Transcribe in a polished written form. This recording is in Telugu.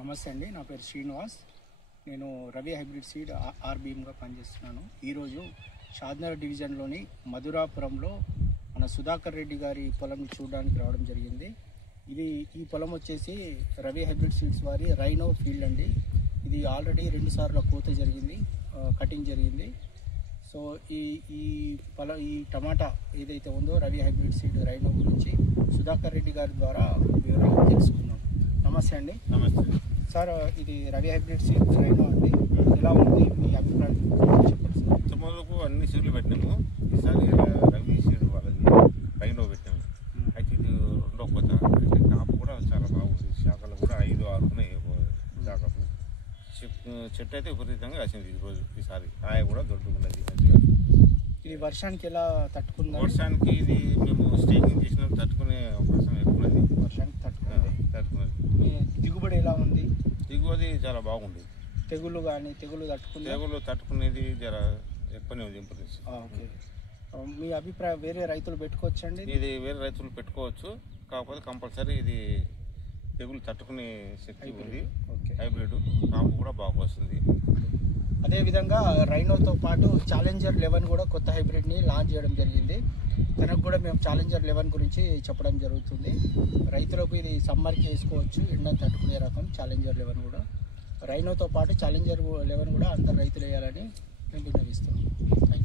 నమస్తే అండి, నా పేరు శ్రీనివాస్. నేను రవి హైబ్రిడ్ సీడ్ ఆర్బీఎంగా పనిచేస్తున్నాను. ఈరోజు షాద్నగర్ డివిజన్లోని మధురాపురంలో మన సుధాకర్ రెడ్డి గారి పొలం చూడడానికి రావడం జరిగింది. ఈ పొలం వచ్చేసి రవి హైబ్రిడ్ సీడ్స్ వారి రైనో ఫీల్డ్ అండి. ఇది ఆల్రెడీ 2 సార్లు కోత జరిగింది, కటింగ్ జరిగింది. సో ఈ టమాటా ఏదైతే ఉందో రవి హైబ్రిడ్ సీడ్ రైనో గురించి సుధాకర్ రెడ్డి గారి ద్వారా వివరాలు తెలుసుకున్నాం. నమస్తే అండి. నమస్తే సార్, ఇది రవి హైబ్రిడ్ సీడ్ రైనో అండి. ఎలా ఉంది మీ అభిప్రాయం చెప్పండి సార్. ఇంతమందుకు అన్ని సీడ్లు పెట్టినాము. ఈసారి రవి సీడ్ వాళ్ళది రైనో పెట్టాము. అయితే ఇది రెండో కొత్త. అయితే కాపు కూడా చాలా బాగుంది. శాఖలు కూడా 5-6 ఉన్నాయి. శాఖకు చెట్టు అయితే విపరీతంగా కాసింది ఈసారి. కాయ కూడా దొడ్డుకున్నది మంచిగా. ఇది వర్షానికి ఎలా తట్టుకుంది? వర్షానికి ఇది మేము స్టేకింగ్ చేసిన తట్టుకునే అవకాశం ఎక్కువ ఉంది. వర్షానికి తట్టుకున్నది. మీ దిగుబడి ఎలా ఉంది? దిగుబడి చాలా బాగుంది. తెగులు తట్టుకునేది జర ఎక్కువనే ఉంది. ఇంప్రూవ్స్. ఓకే, మీ అభిప్రాయం వేరే రైతులు పెట్టుకోవచ్చండి? ఇది వేరే రైతులు పెట్టుకోవచ్చు. కాకపోతే కంపల్సరీ ఇది తెగులు తట్టుకునే శక్తి ఉంది. హైబ్రిడ్ కాపు కూడా బాగా వస్తుంది. అదేవిధంగా రైనోతో పాటు ఛాలెంజర్ 11 కూడా కొత్త హైబ్రిడ్ని లాంచ్ చేయడం జరిగింది. తనకు కూడా మేము ఛాలెంజర్ 11 గురించి చెప్పడం జరుగుతుంది. రైతులకు ఇది సమ్మర్కి వేసుకోవచ్చు, ఎండను తట్టుకునే రకం ఛాలెంజర్ 11 కూడా. రైనోతో పాటు ఛాలెంజర్ 11 కూడా అందరు రైతులు వేయాలని మేము విన్నవిస్తున్నాం.